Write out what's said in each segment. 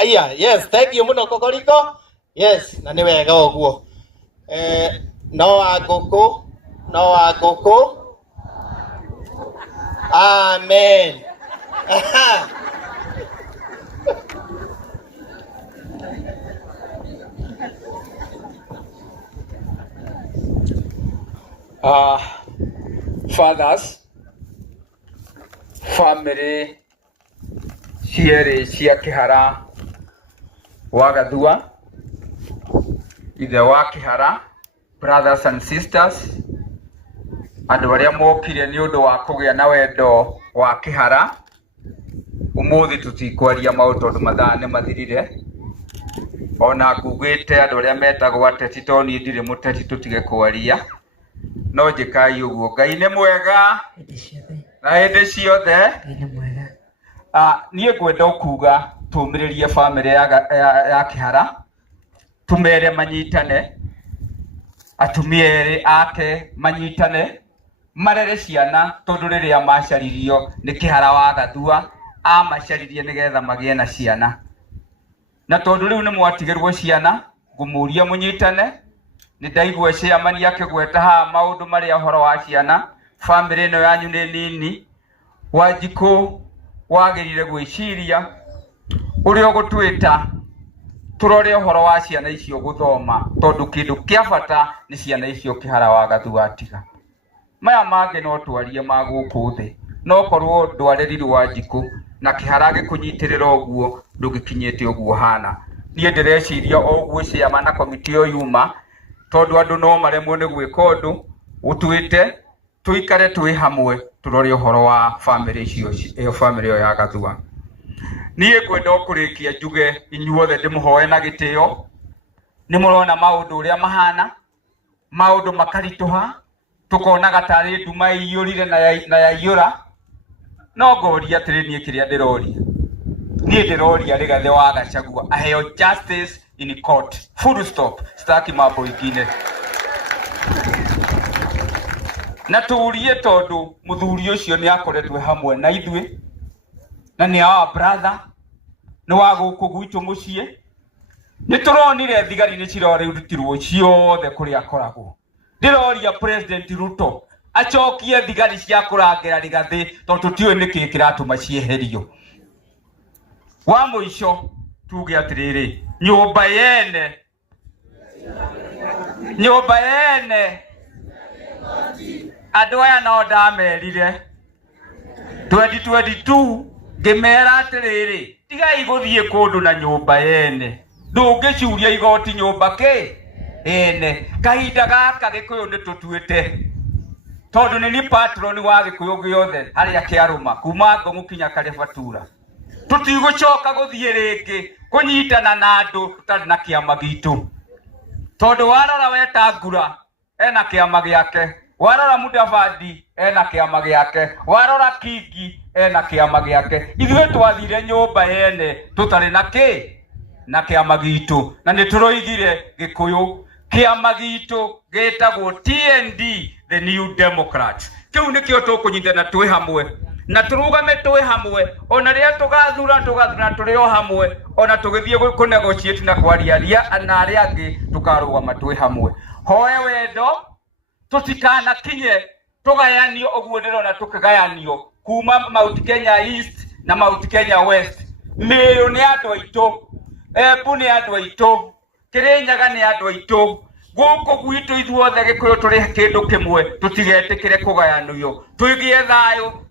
Aya, yes, thank you muno kokoriko. Yes, na ni wega oguo. No Wanguku. Amen. Fathers, family, cia Kihara wa Gathua, ithe wa Kihara, brothers and sisters, andu aria mokire ni undu wa kugia na wendo wa Kihara. Umuthi tutikwaria maundu tondu mathaa ni mathirire. Ona ngugite andu aria metagwo ateti toni ndire muteti tutige kwaria. No njikai uguo. Ngai ni mwega na hindi ciothe. Ngai ni mwega. Nie ngwenda kuga tumiririe family ya Kihara, tumere manyitane, atumia eri ake manyitane, marere ciana tondu riria macaririo ni Kihara wa Gathua amacaririe nigetha magie na ciana. Na tondu riu ni mwatigirwo ciana, ngumuria munyitane. Ni ndaigua ciamani akigweta ha maundu maria horo wa ciana. Family ino yanyu ni nini, Wanjiku wagirire gwiciria uri ogutwita turore horo wa ciana icio guthoma, tondu kindu kia bata ni ciana icio Kihara wa Gathua tiga. Maya mange no twarie maguku thi, no korwo ndwarerirwo Wanjiku na Kihara gikunyitirira oguo ndugikinyite oguo hana. Nie ndireciria oguo ciama na komiti o yuma, tondu andu no maremwo ni gwika undu utwite tuikare twi hamwe turore horo wa family icio family ya Gathua. Nie kwenda kurikia njuge inyuothe ndimuhoe na gitio. Ni murona maundu uria mahana, maundu makarituha, tukona gatari nduma iyurire na yaiyura. No ngoria atiri nie kiria ndiroria. Nie ndiroria Rigathi wa Gachagua aheo justice in court. Full stop. Sitaki mambo ingine. Na tuurie tondu muthuri ucio ni akoretwe hamwe na ithui, na ni our brother, ni wa guku gwitu mucie. Ni turonire thigari ni cirore urutirwo ciothe kuri akoragwo. Ndiroria President Ruto acokie thigari cia kurangira Rigathi tondu tiwe niki kiratuma cieherio. Wa muico tuge atiriri, nyumba yene 2022 ngimera atiriri, tigai guthie kundu na nyumba yene. Ndungiciuria igoti nyumba ki ene. Kahinda gaka Gikuyu ni tutuite, tondu ni patron wa Gikuyu giothe haria kiaruma kuma Ngomu kinya Karibatura. Tutigucoka guthie ringi kunyitana na andu tutari na kiama gitu, tondu warora Wetangura ena kiama giake, warora Mudavadi ena kiama giake, warora Kingi ena kiama giake. Ithuĩ twathire nyumba yene tutari na kiama gitu, na ni turoigire Gikuyu kiama gitu gitagwo TND, the New Democrats. Kiu nikio tukunyitana twi hamwe na turugame twi hamwe, ona ria tugathura turi o hamwe, ona tugithie ku negotiate na kwariaria na aria angi tukarugama twi hamwe. Hoe wendo tutikana kinye tugayanio oguo ndirona tukigayanio kuma Mount Kenya East na Mount Kenya West. Meyo ni andu aitu, Embu ni andu aitu, Kirinyaga ni andu aitu. Guku gwitu ithuothe Gikuyu turi kindu kimwe, tutigetikire kugayanio. Tuigie thayo,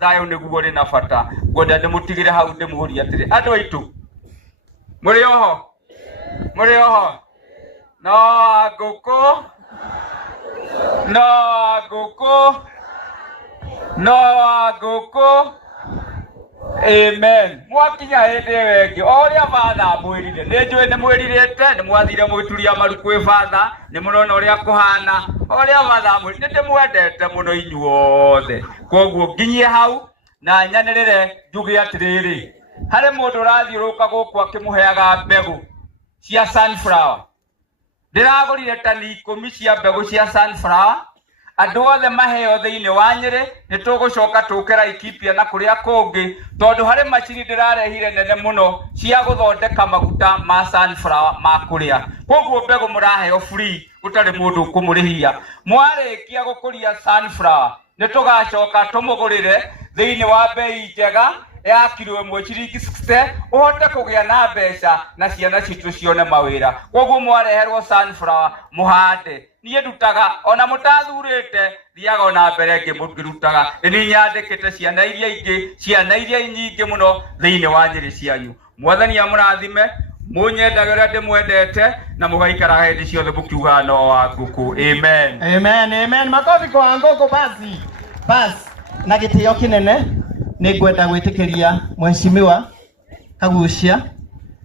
thayo niguo ri na bata. Ngwenda ndimutigire hau ndimuhuria atiri, andu aitu muri oho, no Wanguku. Amen. Mwakinya hindi wengi oria father mwirire, ni njui ni mwiririte, ni mwathire mwituria maru kwi father, ni murona oria kuhana oria father mwirire. Ndi mwendete muno inyuothe, koguo nginyie hau na nyanirire njuge atiriri, hari mundu urathiuruka guku akimuheaga mbegu cia sunflower. Ndiragurire tani 10 cia mbegu cia sunflower, andu othe maheo thiini wa Nyeri ni tugucoka tukira Ikipia na kuria kungi tondu hari macini ndirarehire nene muno cia guthondeka maguta ma sunflower ma kuria koguo mbegu muraheo free utari mundu kumurihia mwarikia gukuria sunflower ni tugacoka tumugurire thiini wa bei njega ya kilo 1 ciringi 60 uhote kugia na mbeca na ciana citu cione mawira koguo mwareherwo sunflower muhande niye ndutaga ona mutathurite thiaga ona mbere ngimurutaga ni nyandikite ciana iria nyingi muno thiini wa Nyeri cianyu mwathani amurathime munyendagera ndimwendete na mugaikara hindi ciothe mukiuga no Wanguku amen amen makofi kwa Wanguku basi na gitio kinene ni ngwenda gwitikiria mheshimiwa Kagucia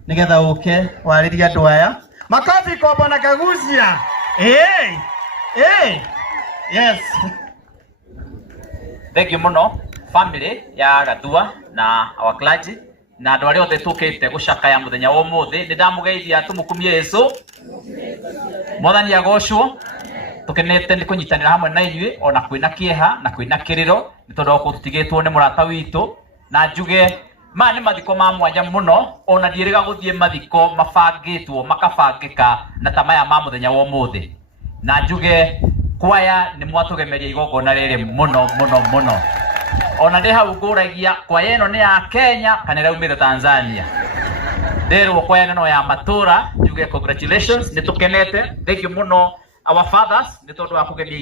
nigetha uke wariria andu aya makofi kwa bwana Kagucia yes thank you muno family ya Gathua na our clergy na andu aria othe tukite gucakaya muthenya wa umuthi ni ndamugeithia tumukumie Yesu mwathani agocwo tukenete ni kunyitanira hamwe na inyui ona kwina kieha na kwina kiriro ni tondu ko tutigitwo ni murata witu na njuge ma ni mathiko ma mwanya muno ona ndieriga guthie mathiko mabangitwo makabangika na tamaya ma muthenya wa umuthi na njuge kwaya ni mwatugemeria igongona riri muno ona ndi hau nguragia kwaya ino ni ya Kenya kana raumire Tanzania ndirwo kwaya ino ya matura njuge congratulations ni tukenete thank you muno our fathers ni tondu wa kugemia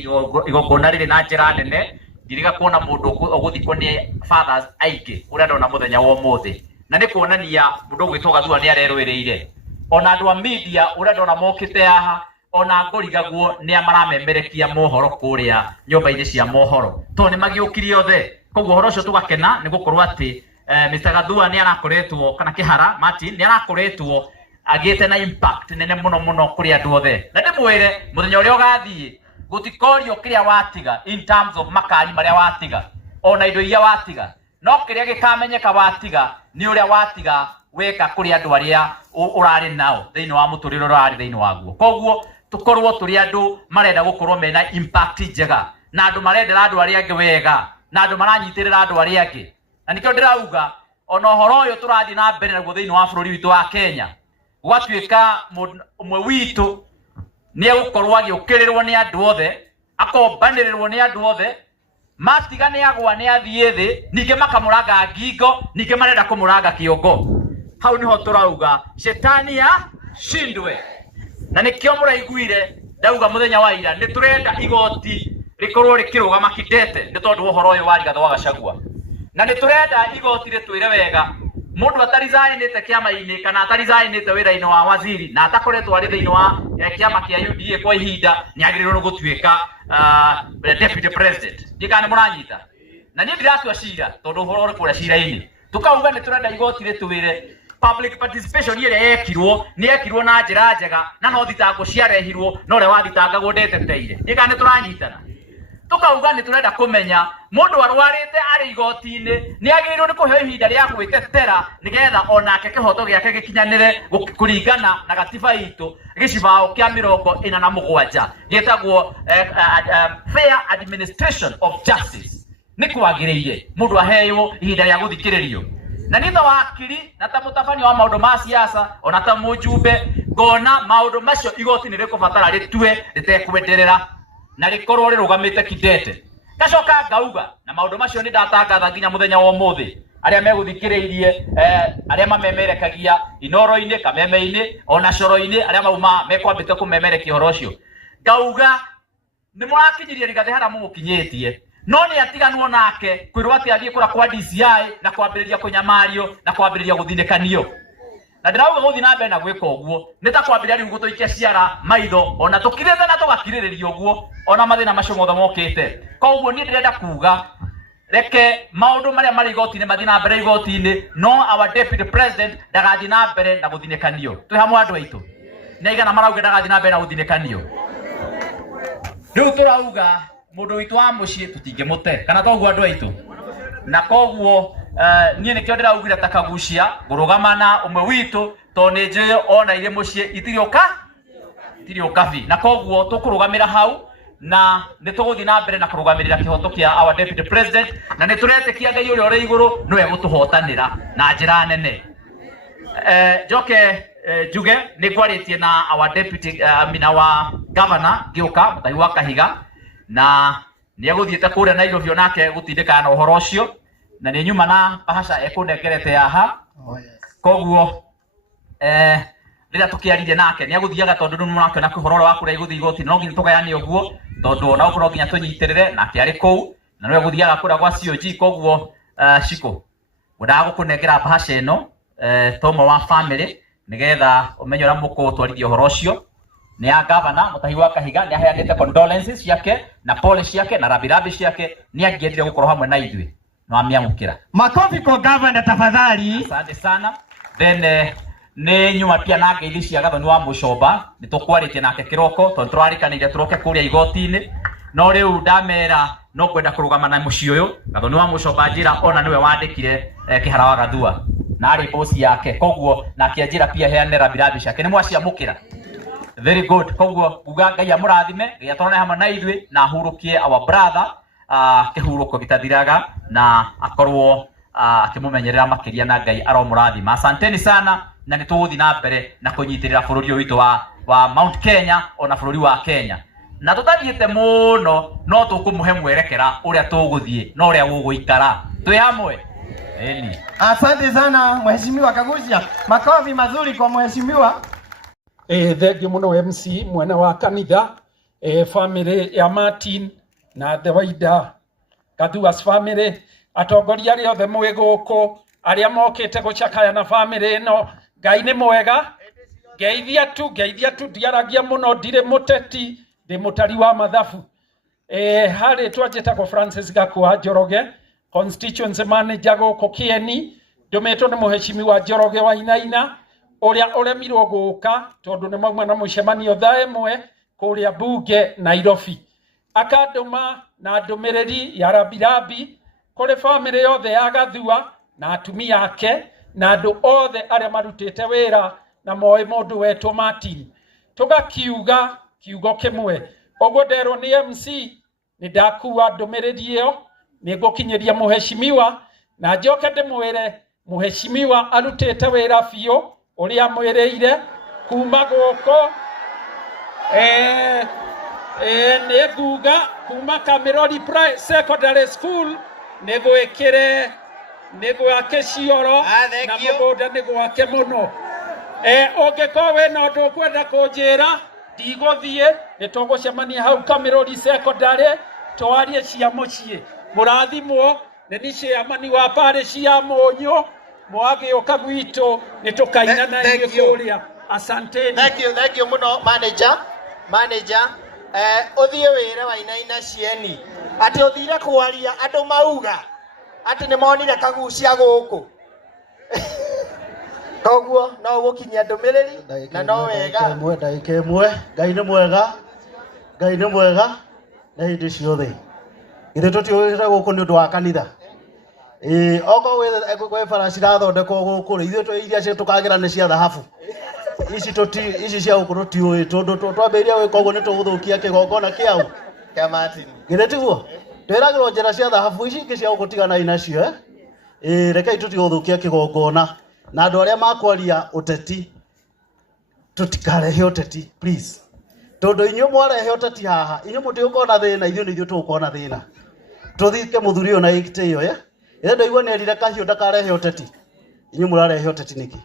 igongona riri na njira nene ndiriga kuona mundu uguthikwo ni fathers aige uria ndona muthenya wa umuthi na ni kuonania mundu gwitwo Gathua ni arerwiriire ona andu a media uria ndona mokite haha ona ngorigaguo ni amaramemerekia mohoro kuria nyumba-ini cia mohoro to ni magiukirie othe koguo horo ucio tugakena ni gukorwo ati Mr. Gathua ni arakoretwo kana Kihara Martin ni arakoretwo agite na impact nene muno kuri andu othe na ndimwire muthenya uria ugathie gutikorio kiria watiga in terms of makari maria watiga ona indo iria watiga no kiria gikamenyeka watiga ni uria watiga weka kuri andu aria urari nao thiini wa muturiro urari thiini waguo koguo tukorwo turi andu marenda gukorwo mena impact njega na andu marendera andu aria angi wega na andu maranyitirira andu aria angi na nikio ndirauga ona horo uyu turathi na mbere naguo thiini wa bururi witu wa Kenya gwatuika umwe witu ni gukorwo agiukirirwo ni andu othe akombanirirwo ni andu othe matiga ni agwa ni athie thi ninge makamuranga ngingo ninge marenda kumuranga kiongo hau niho turauga shetani ya shindwe na nikio muraiguire ndauga muthenya wa ira ni turenda igoti rikorwo rikirugama kidete ni tondu uhoro uyu wa Gathua Gachagua na ni turenda igoti ritwire wega mundu atarizainite kiama-ini kana atarizainite wira-ini wa waziri na atakoretwo ari thiini wa kiama kia UDA kwa ihinda ni agirirwo gutuika deputy president ndikane muranyita na ni ndiratua cira tondu uhoro uri kuria cira-ini tukauga ni turenda igoti ritwire public participation iria yekirwo na njira njega na no thitango ciarehirwo no ria wathitangagwo ndeteteire ndikane turanyitana tukauga ni turenda kumenya mundu arwarite ari igoti-ini ni agirirwo ni kuheo ihinda ria gwitetera nigetha onake kihoto giake gikinyanire kuringana na gatiba itu gicibao kia 47 gitagwo fair administration of justice ni kwagiriire mundu aheo ihinda ria guthikiririo na nitho wakiri na ta mutabani wa maundu ma siasa ona ta mujumbe ngona maundu macio igoti ni rikubatara ritue ritekwenderera na rikorwo rirugamite kidete gacoka ngauga na maundu macio ni ndatangatha nginya muthenya wa umuthi aria meguthikiririe aria mamemerekagia inoro-ini kameme-ini ona coro-ini aria mauma mekwambite kumemerekia horo ucio ngauga ni murakinyiria Rigathihara mukinyitie no ni atiganwo nake kwirwo ati athie kura kwa DCI na kwambiriria kunyamario na kwambiriria guthinekanio na ndirauga guthi na mbere na gwika uguo ni ta kwambiriria riu gutuikia ciara maitho ona tukirete na tugakiririria uguo ona mathina macio mothe mokite koguo ni ndirenda kuga reke maundu maria mari igoti-ini mathi na mbere igoti-ini no our deputy president ndagathi na mbere na guthinekanio twi hamwe andu aitu na igana marauga ndagathi na mbere na guthinekanio riu turauga mundu witu wa mucii tutingimute kana toguo andu aitu na koguo nie nikio ndiraugire ta Kagucia ngurugama na umwe witu to ni njui ona ire mucii itirioka vi na koguo tukurugamira hau na nituguthi na mbere na kurugamirira kihoto kia our deputy president na nituretekia Ngai uri ore iguru niwe gutuhotanira na njira nene. Joke Juge ni kwaritie na our deputy wa governor Giuka Mutaiwa Kahiga na ni aguthiete kuria Nairobi onake gutindika na uhoro ucio na ni nyuma na bahasha ekunengerete yaha. Koguo rira tukiarire nake ni aguthiaga tondu nu nake na kuhoro wa kuria iguthi igoti no nginya tugayane uguo tondu na ukoro nginya tunyitirire na kiari kou na no aguthiaga kuria gwa COG. Koguo shiko gudaga gukunengera bahasha eno tomo wa family nigetha umenyo ra muko twarithia uhoro ucio ni ya governor Mutaiwa Kahiga ni aheanite condolences yake na policy yake na rabirabi ciake ni angiendire gukorwo hamwe na ithui no amiamukira. Makofi kwa governor tafadhali. Asante sana. Then ni nyuma pia na ngeithi cia Gathoni wa Mucoba ni tukwaritie nake kiroko tondu turarikanire turoke kuria igoti-ini no riu ndamera no kwenda kurugama na muci uyu Gathoni wa Mucoba njira ona niwe wandikire Kihara wa Gathua na ari boss yake. Koguo na kianjira pia heane rabirabi ciake ni mwaciamukira. Very good. Koguo uga Ngai amurathime Ngai atwarane hamwe na ithui na hurukie our brother kihuruko gitathiraga na akorwo akimumenyerera makiria na Ngai aromurathima. Asanteni sana na nituguthi na mbere na kunyitirira bururi witu wa Mount Kenya ona bururi wa Kenya na tutathiete muno no tukumuhe mwerekera uria tuguthie no uria guguikara twi hamwe. Asante sana mheshimiwa Kagucia. Makofi mazuri kwa mheshimiwa. Thengio muno MC mwena wa kanitha, family ya Martin na the wider Gathua's family, atongoria aria othe mwi guku aria mokite gucakaya na family ino. Ngai ni mwega, ngeithia tu ndiaragia muno ndire muteti ndi mutari wa mathabu. Hari twanjitagwo Francis Gakua Njoroge, constituency manager guku Kieni, ndumitwo ni muheshimiwa Njoroge wa Inaina uria uremirwo guka tondu ni mauma na mucemanio thaa imwe kuria bunge Nairobi. Akanduma na ndumiriri ya rabirabi kuri family yothe ya Gathua na atumia ake na andu othe aria marutite wira na moe mundu wetu Martin. Tugakiuga kiugo kimwe oguo nderwo ni MC ni ndakua ndumiriri iyo ni gukinyiria muheshimiwa na njoke ndimwire muheshimiwa arutite wira biu uria mwireire kuma guko ni guga kuma Kamirori Secondary School ni gwikire ni gwake cioro na mugunda ni gwake muno. Ungiko wina undu ukwenda kunjira ndiguthie ni tugucemania hau Kamirori Secondary twarie cia mucii. Murathimwo ni ni ciamani wa pare cia munyu mwagiuka gwitu ni tukaina na kuria. Asante. Thank you muno manager. Uthie wire wa Inaina cieni ati uthire kwaria andu mauga ati ni monire Kagucia guku. Koguo no gukinya ndumiriri na no wega ndagika imwe. Ngai ni mwega na hindi ciothe. Ithe tutiurira guku ni undu wa kanitha. Oko we farasi rathondekwo guku ri ithe iria tukagira ni cia thahabu. Ici cia guku tutiui tondu twambiria wika uguo ni tuguthukia kigongona kiau kia Martin. Githe tiguo twiragirwo njira cia thahabu ici ingi cia gutigana inacio rekei tutiguthukia kigongona na andu aria makwaria uteti tutikarehe uteti please tondu inyu mwarehe uteti haha inyu mutigukona thina ithu ni ithu tukona thina tuthike muthuri ona ikite iyo ithe ndoigwo ni erire kahiu ndakarehe uteti inyu murarehe uteti niki